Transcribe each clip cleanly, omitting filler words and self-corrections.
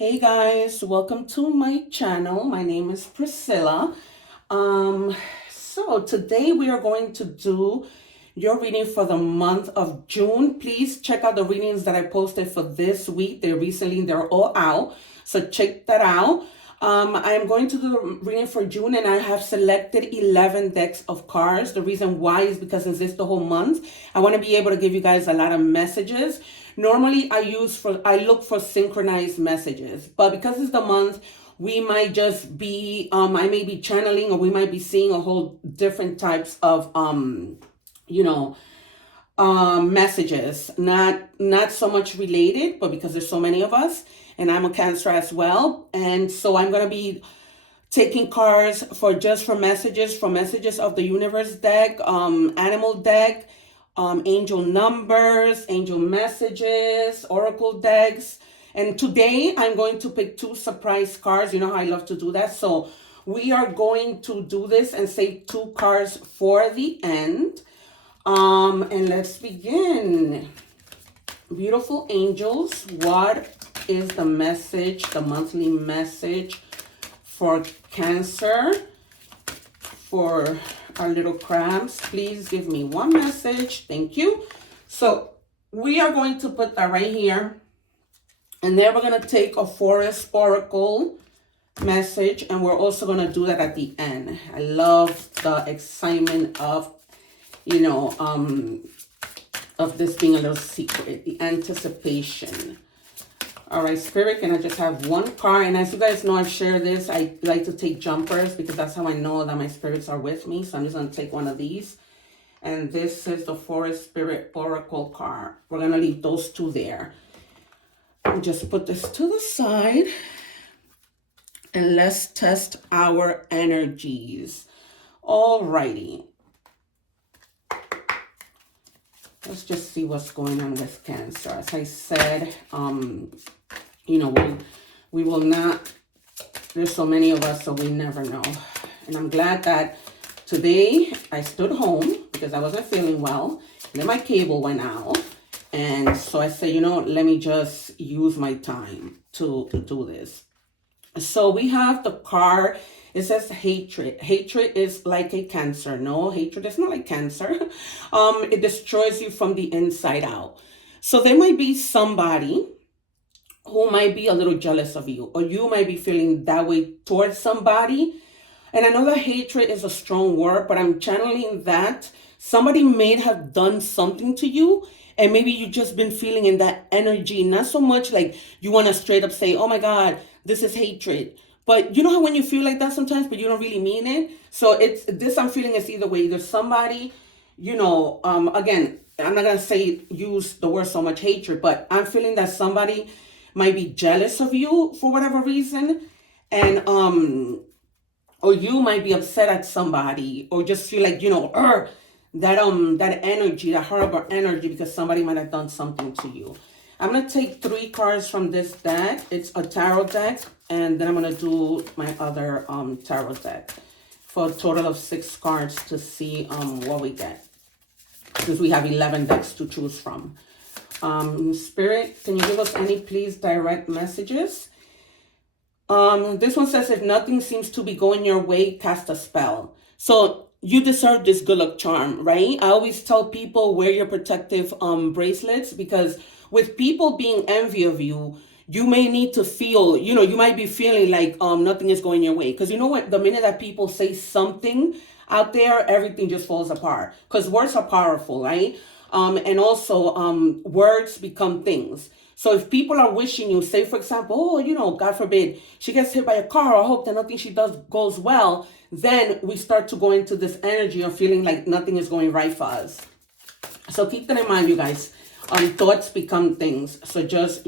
Hey guys, welcome to my channel. My name is Priscilla. So today we are going to do your reading for the month of June. Please check out the readings that I posted for this week. They're all out. So check that out. I am going to do the reading for June and I have selected 11 decks of cards. The reason why is because since it's the whole month, I want to be able to give you guys a lot of messages. Normally I look for synchronized messages, but because it's the month, we might just be, I may be channeling or we might be seeing a whole different types of, messages, not so much related, but because there's so many of us and I'm a Cancer as well. And so I'm going to be taking cards for messages of the universe deck, animal deck, angel numbers, angel messages, oracle decks. And today I'm going to pick 2 surprise cards. You know how I love to do that. So we are going to do this and save 2 cards for the end. And let's begin. Beautiful angels, what is the message, the monthly message for Cancer, for our little crabs? Please give me one message. Thank you. So we are going to put that right here. And then we're going to take a forest oracle message. And we're also going to do that at the end. I love the excitement of, of this being a little secret, the anticipation. All right, Spirit, can I just have one card? And as you guys know, I've shared this. I like to take jumpers because that's how I know that my spirits are with me. So I'm just going to take one of these. And this is the Forest Spirit Oracle card. We're going to leave those 2 there. And just put this to the side. And let's test our energies. All righty. Let's just see what's going on with Cancer. As I said, we will not, there's so many of us, so we never know. And I'm glad that today I stood home because I wasn't feeling well. And then my cable went out. And so I said, let me just use my time to do this. So we have the card. It says hatred. Hatred is like a cancer. No, hatred is not like cancer. It destroys you from the inside out. So there might be somebody who might be a little jealous of you, or you might be feeling that way towards somebody. And I know that hatred is a strong word, but I'm channeling that somebody may have done something to you, and maybe you've just been feeling in that energy, not so much like you want to straight up say, oh my God, this is hatred. But you know how when you feel like that sometimes, but you don't really mean it? So it's this, I'm feeling it's either way. There's somebody, again, I'm not going to say use the word so much hatred, but I'm feeling that somebody might be jealous of you for whatever reason. And, or you might be upset at somebody or just feel like, that energy, that horrible energy because somebody might have done something to you. I'm going to take 3 cards from this deck. It's a tarot deck. And then I'm going to do my other tarot deck for a total of 6 cards to see what we get. Because we have 11 decks to choose from. Spirit, can you give us any, please, direct messages? This one says, if nothing seems to be going your way, cast a spell. So you deserve this good luck charm, right? I always tell people wear your protective bracelets because with people being envy of you, you may need to feel, you might be feeling like nothing is going your way. Because you know what? The minute that people say something out there, everything just falls apart. Because words are powerful, right? And also words become things. So if people are wishing you, say for example, God forbid, she gets hit by a car, I hope that nothing she does goes well, then we start to go into this energy of feeling like nothing is going right for us. So keep that in mind, you guys. Thoughts become things. So just,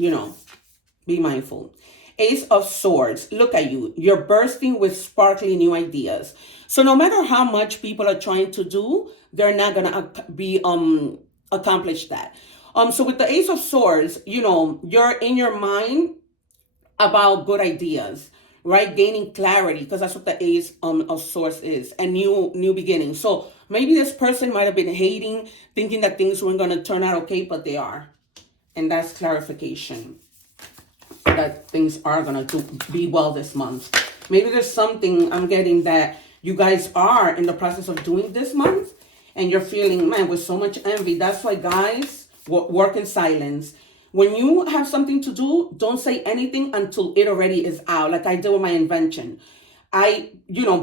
be mindful. Ace of Swords. Look at you. You're bursting with sparkly new ideas. So no matter how much people are trying to do, they're not going to be accomplish that. So with the Ace of Swords, you're in your mind about good ideas, right? Gaining clarity, because that's what the Ace of Swords is, and new beginnings. So maybe this person might have been hating, thinking that things weren't going to turn out okay, but they are. And that's clarification. that things are going to be well this month. Maybe there's something I'm getting that you guys are in the process of doing this month, and you're feeling, man, with so much envy. That's why, guys, work in silence. When you have something to do, don't say anything until it already is out. Like I did with my invention. I,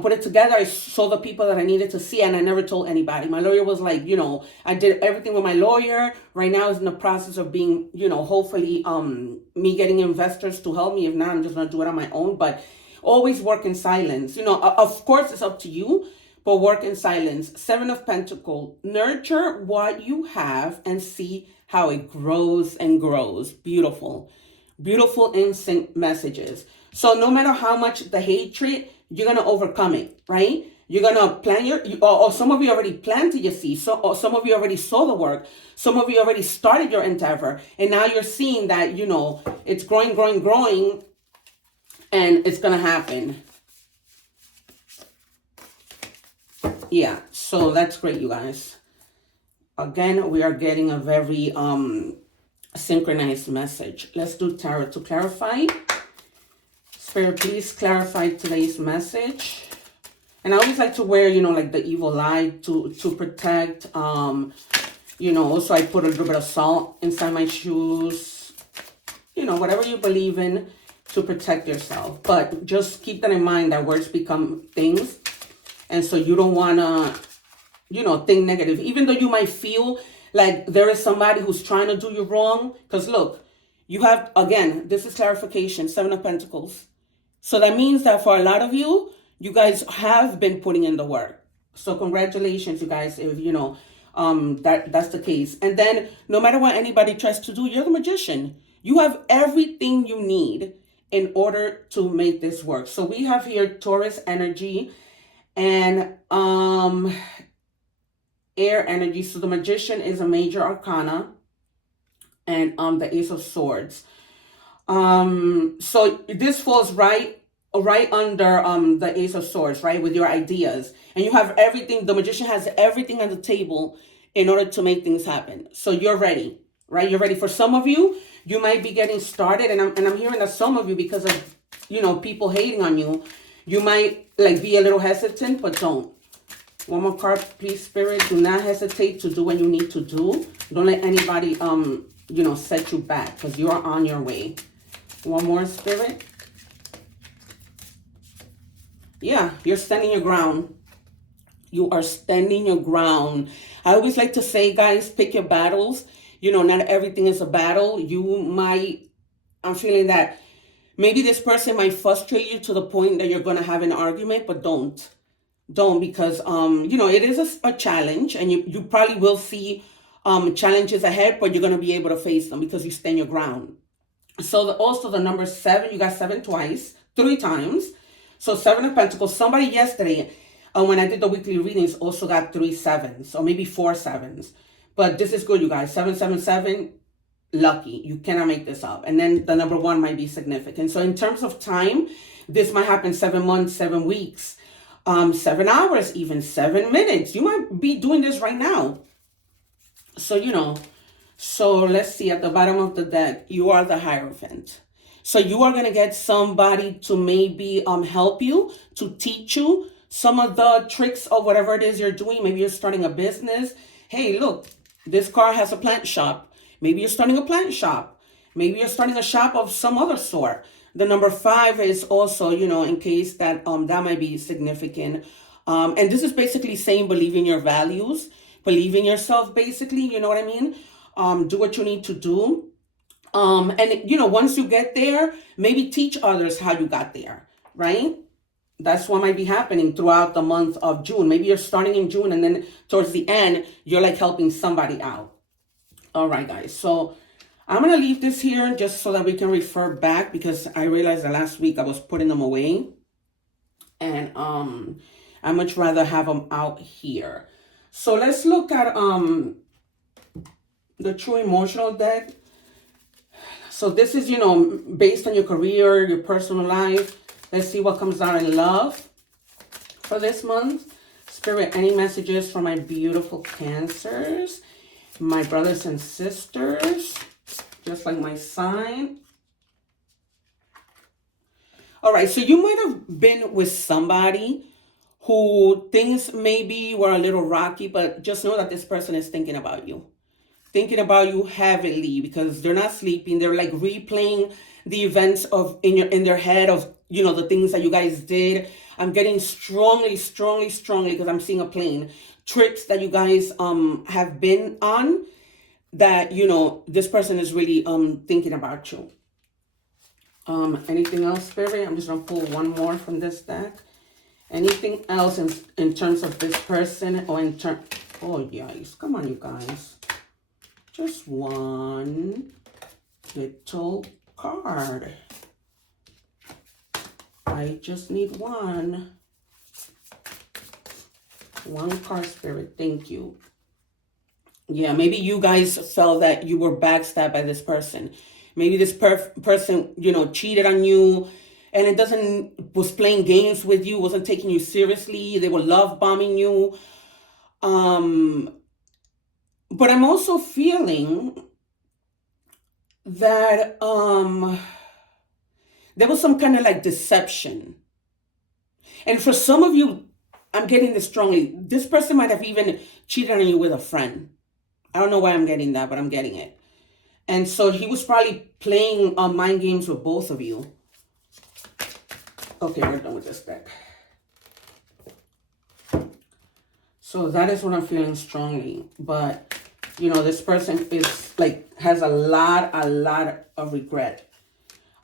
put it together. I saw the people that I needed to see, and I never told anybody. My lawyer was like, I did everything with my lawyer. Right now is in the process of being, hopefully, me getting investors to help me. If not, I'm just going to do it on my own. But always work in silence. Of course, it's up to you, but work in silence. 7 of Pentacles. Nurture what you have and see how it grows and grows. Beautiful. Beautiful instant messages. So no matter how much the hatred, you're going to overcome it, right? You're going to plan or some of you already planted your seed. Or some of you already saw the work. Some of you already started your endeavor. And now you're seeing that, it's growing, growing, growing. And it's going to happen. Yeah, so that's great, you guys. Again, we are getting a very synchronized message. Let's do tarot to clarify. Spirit, please clarify today's message. And I always like to wear, like the evil eye to protect. Also I put a little bit of salt inside my shoes. Whatever you believe in to protect yourself. But just keep that in mind that words become things. And so you don't want to, think negative. Even though you might feel like there is somebody who's trying to do you wrong. Because look, you have, again, this is clarification, 7 of Pentacles. So that means that for a lot of you, you guys have been putting in the work. So congratulations, you guys, if, that's the case. And then no matter what anybody tries to do, you're the magician. You have everything you need in order to make this work. So we have here Taurus energy and air energy. So the magician is a major arcana, and the Ace of Swords. So this falls right under the Ace of Swords, right, with your ideas. And you have everything. The magician has everything on the table in order to make things happen. So you're ready, right? You're ready. For some of you, you might be getting started, and I'm hearing that some of you, because of people hating on you, you might like be a little hesitant, but don't. One more card, please, Spirit. Do not hesitate to do what you need to do. Don't let anybody set you back, because you are on your way. One more, Spirit. Yeah, you're standing your ground. You are standing your ground. I always like to say, guys, pick your battles. Not everything is a battle. I'm feeling that maybe this person might frustrate you to the point that you're going to have an argument, but don't. Because, it is a challenge, and you probably will see challenges ahead, but you're going to be able to face them because you stand your ground. So also the number 7, you got 7 twice, 3 times. So 7 of Pentacles. Somebody yesterday, when I did the weekly readings, also got 3 7s, or maybe 4 7s. But this is good, you guys. 777, lucky. You cannot make this up. And then the number 1 might be significant. So in terms of time, this might happen 7 months, 7 weeks, 7 hours, even 7 minutes. You might be doing this right now. So, so let's see, at the bottom of the deck, you are the Hierophant. So you are going to get somebody to maybe help you, to teach you some of the tricks of whatever it is you're doing. Maybe you're starting a business. Hey, look, this car has a plant shop. Maybe you're starting a plant shop. Maybe you're starting a shop of some other sort. The number 5 is also, in case that that might be significant. And this is basically saying believe in your values, believe in yourself, basically, you know what I mean? Do what you need to do. And, once you get there, maybe teach others how you got there, right? That's what might be happening throughout the month of June. Maybe you're starting in June, and then towards the end, you're like helping somebody out. All right, guys. So I'm going to leave this here just so that we can refer back, because I realized that last week I was putting them away. And I much rather have them out here. So let's look at the True Emotional deck. So this is, based on your career, your personal life. Let's see what comes out in love for this month. Spirit, any messages for my beautiful Cancers, my brothers and sisters, just like my sign. All right, so you might have been with somebody who things maybe were a little rocky, but just know that this person is thinking about you heavily, because they're not sleeping. They're like replaying the events of in their head of, you know, the things that you guys did. I'm getting strongly, because I'm seeing a plane. Trips that you guys have been on, that, you know, this person is really thinking about you. Anything else, Spirit? I'm just gonna pull one more from this deck. Anything else in terms of this person, or in terms, oh yikes, come on you guys. Just one little card. I just need one. One card, Spirit, thank you. Yeah, maybe you guys felt that you were backstabbed by this person. Maybe this person, you know, cheated on you, and was playing games with you, wasn't taking you seriously. They were love bombing you. But I'm also feeling that there was some kind of like deception. And for some of you, I'm getting this strongly. This person might have even cheated on you with a friend. I don't know why I'm getting that, but I'm getting it. And so he was probably playing mind games with both of you. Okay, we're done with this deck. So that is what I'm feeling strongly. But, you know, this person is like, has a lot of regret.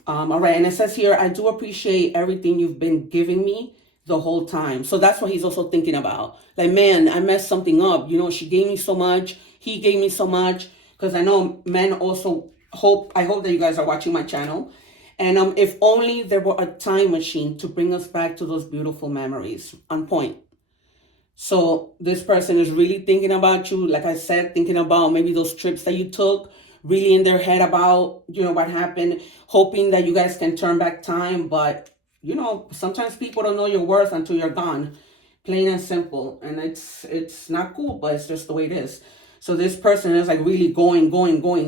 All right, and it says here, I do appreciate everything you've been giving me the whole time. So that's what he's also thinking about. Like, man, I messed something up. You know, she gave me so much. He gave me so much. Because I know men also I hope that you guys are watching my channel. And if only there were a time machine to bring us back to those beautiful memories. On point. So this person is really thinking about you. Like I said, thinking about maybe those trips that you took. Really in their head about, you know, what happened. Hoping that you guys can turn back time. But, you know, sometimes people don't know your worth until you're gone. Plain and simple. And it's not cool, but it's just the way it is. So this person is like really going,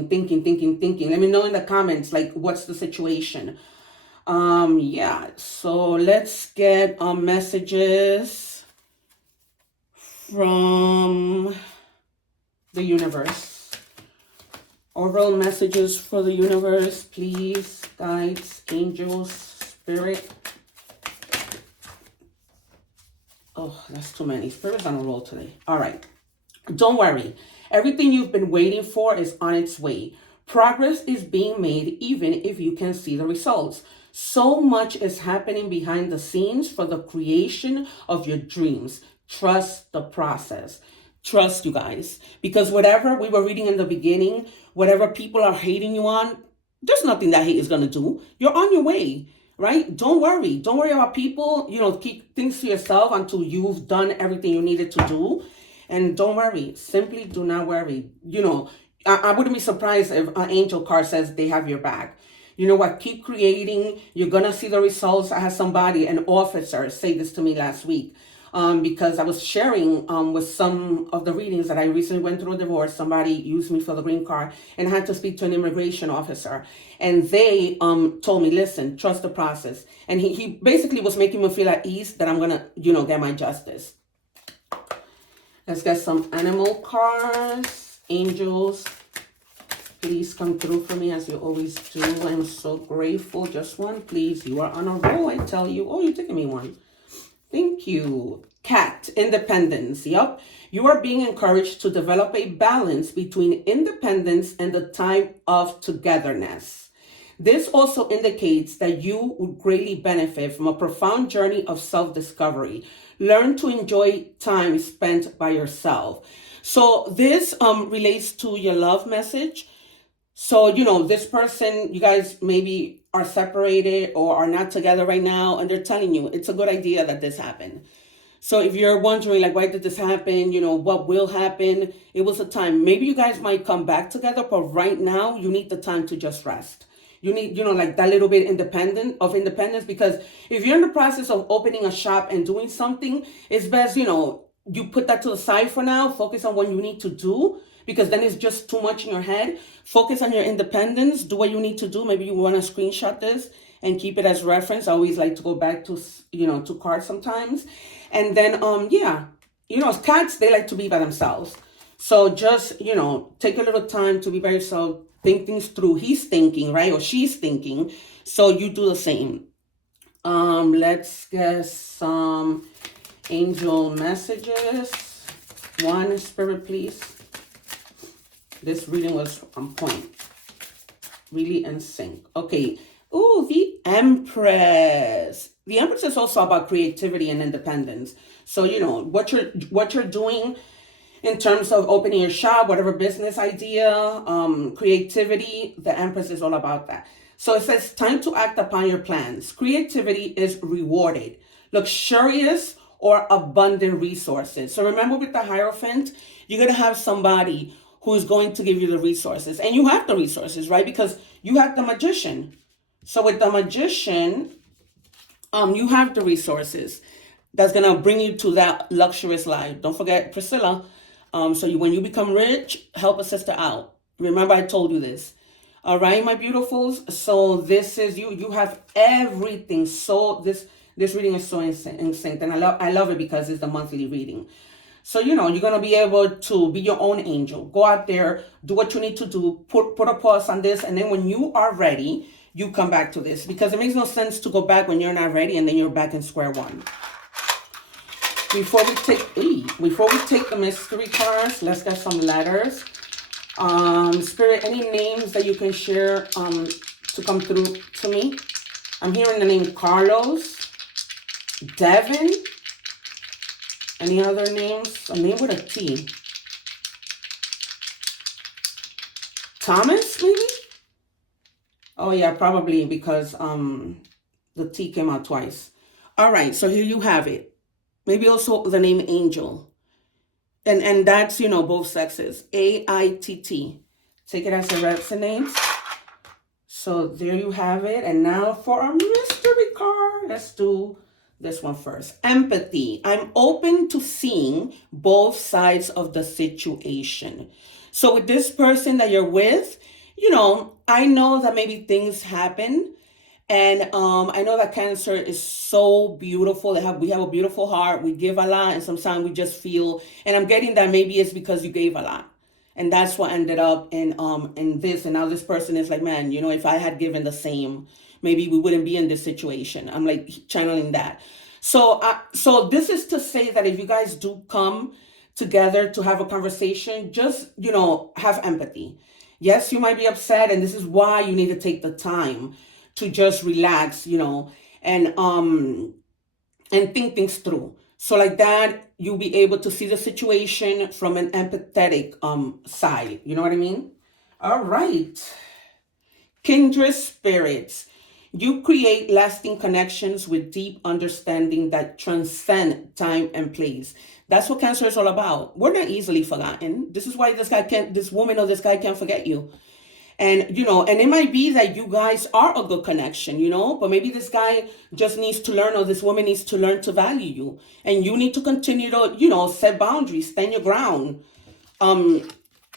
thinking. Let me know in the comments, like, what's the situation? Yeah, so let's get messages from the universe. Overall messages for the universe, please, guides, angels, spirit. Oh, that's too many. Spirit's on a roll today. All right. Don't worry. Everything you've been waiting for is on its way. Progress is being made even if you can see the results. So much is happening behind the scenes for the creation of your dreams. Trust the process. Trust, you guys. Because whatever we were reading in the beginning, whatever people are hating you on, there's nothing that hate is going to do. You're on your way, right? Don't worry. Don't worry about people. You know, keep things to yourself until you've done everything you needed to do. And don't worry. Simply do not worry. You know, I wouldn't be surprised if an angel card says they have your back. You know what? Keep creating. You're going to see the results. I had somebody, an officer, say this to me last week. Because I was sharing with some of the readings that I recently went through a divorce. Somebody used me for the green card and had to speak to an immigration officer. And they told me, listen, trust the process. And he basically was making me feel at ease that I'm going to, you know, get my justice. Let's get some animal cards. Angels, please come through for me as you always do. I'm so grateful. Just one, please. You are on a roll, I tell you. Oh, you're taking me one. Thank you. Cat, independence. Yep. You are being encouraged to develop a balance between independence and the time of togetherness. This also indicates that you would greatly benefit from a profound journey of self-discovery. Learn to enjoy time spent by yourself. So this relates to your love message. So, you know, this person, you guys maybe are separated or are not together right now, and they're telling you it's a good idea that this happened. So if you're wondering, like, why did this happen? You know, what will happen? It was a time. Maybe you guys might come back together, but right now you need the time to just rest. You need, you know, like that little bit independence, because if you're in the process of opening a shop and doing something, it's best, you know, you put that to the side for now. Focus on what you need to do, because then it's just too much in your head. Focus on your independence. Do what you need to do. Maybe you want to screenshot this and keep it as reference. I always like to go back to, to cards sometimes. And then, yeah, cats, they like to be by themselves. So just, take a little time to be by yourself, think things through. He's thinking, right? Or she's thinking. So you do the same. Let's get some angel messages. One, Spirit, please. This reading was on point. Really in sync. Okay. Ooh, the Empress. The Empress is also about creativity and independence. So, what you're doing in terms of opening your shop, whatever business idea, creativity, the Empress is all about that. So it says, time to act upon your plans. Creativity is rewarded. Luxurious or abundant resources. So remember, with the Hierophant, you're going to have somebody who's going to give you the resources. And you have the resources, right? Because you have the Magician. So with the Magician, you have the resources that's going to bring you to that luxurious life. Don't forget Priscilla. When you become rich, help a sister out. Remember, I told you this. All right, my beautifuls. So this is you. You have everything. So this reading is so in sync, and I love it because it's the monthly reading. So you're gonna be able to be your own angel. Go out there, do what you need to do. Put a pause on this, and then when you are ready, you come back to this, because it makes no sense to go back when you're not ready and then you're back in square one. Before we take the mystery cards, let's get some letters. Spirit, any names that you can share to come through to me? I'm hearing the name Carlos, Devin. Any other names? A name with a T. Thomas, maybe? Oh yeah, probably, because the T came out twice. All right, so here you have it. Maybe also the name Angel. And that's, both sexes. AITT. Take it as it resonates. So there you have it. And now for our mystery card, let's do this one first. Empathy. I'm open to seeing both sides of the situation. So with this person that you're with, I know that maybe things happen. And I know that Cancer is so beautiful. We have a beautiful heart. We give a lot, and sometimes we just feel. And I'm getting that maybe it's because you gave a lot, and that's what ended up in this. And now this person is like, man, if I had given the same, maybe we wouldn't be in this situation. I'm like channeling that. So this is to say that if you guys do come together to have a conversation, just have empathy. Yes, you might be upset, and this is why you need to take the time to just relax, and think things through. So like that, you'll be able to see the situation from an empathetic side. You know what I mean? All right. Kindred spirits. You create lasting connections with deep understanding that transcend time and place. That's what Cancer is all about. We're not easily forgotten. This is why this woman or this guy can't forget you. And, and it might be that you guys are a good connection, but maybe this guy just needs to learn, or this woman needs to learn to value you. And you need to continue to, set boundaries, stand your ground, and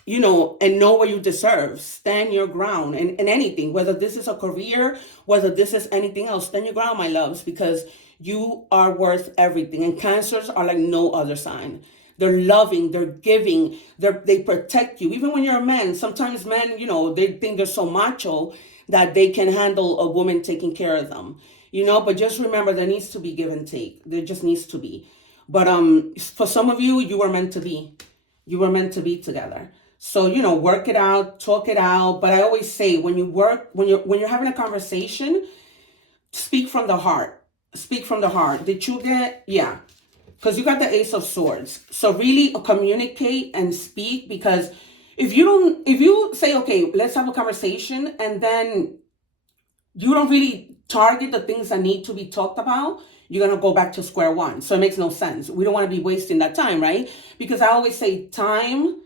know what you deserve. Stand your ground in anything, whether this is a career, whether this is anything else. Stand your ground, my loves, because you are worth everything. And Cancers are like no other sign. They're loving, they're giving, they protect you. Even when you're a man, sometimes men, they think they're so macho that they can handle a woman taking care of them. But just remember, there needs to be give and take. There just needs to be. But for some of you, you were meant to be. You were meant to be together. So, work it out, talk it out. But I always say, when you're having a conversation, speak from the heart. Speak from the heart. Did you get, yeah. Because you got the Ace of Swords. So really communicate and speak, because if you say, okay, let's have a conversation, and then you don't really target the things that need to be talked about, you're going to go back to square one. So it makes no sense. We don't want to be wasting that time, right? Because I always say time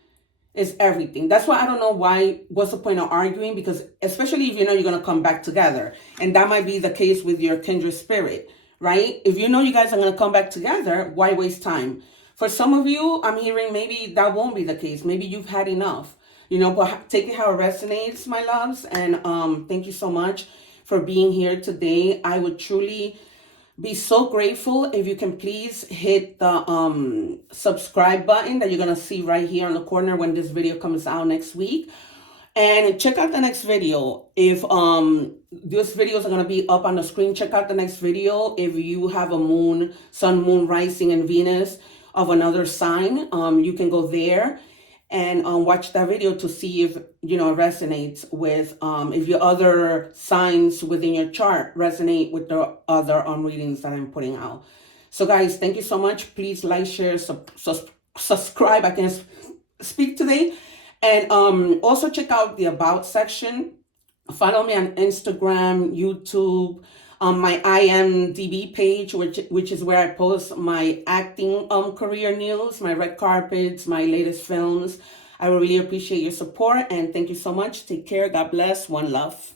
is everything. That's why I don't know what's the point of arguing, because especially if you're going to come back together. And that might be the case with your kindred spirit. Right? If you guys are going to come back together, why waste time? For some of you, I'm hearing maybe that won't be the case. Maybe you've had enough, but take it how it resonates, my loves. And thank you so much. for being here today. I would truly be so grateful if you can please hit the subscribe button that you're going to see right here on the corner when this video comes out next week. And check out the next video. If those videos are going to be up on the screen, check out the next video. If you have a moon, sun, moon, rising, and Venus of another sign, you can go there and watch that video to see if, you know, it resonates with, if your other signs within your chart resonate with the other readings that I'm putting out. So guys, thank you so much. Please like, share, subscribe. I can speak today. And also check out the About section. Follow me on Instagram, YouTube, my IMDb page, which is where I post my acting career news, my red carpets, my latest films. I will really appreciate your support, and thank you so much. Take care. God bless. One love.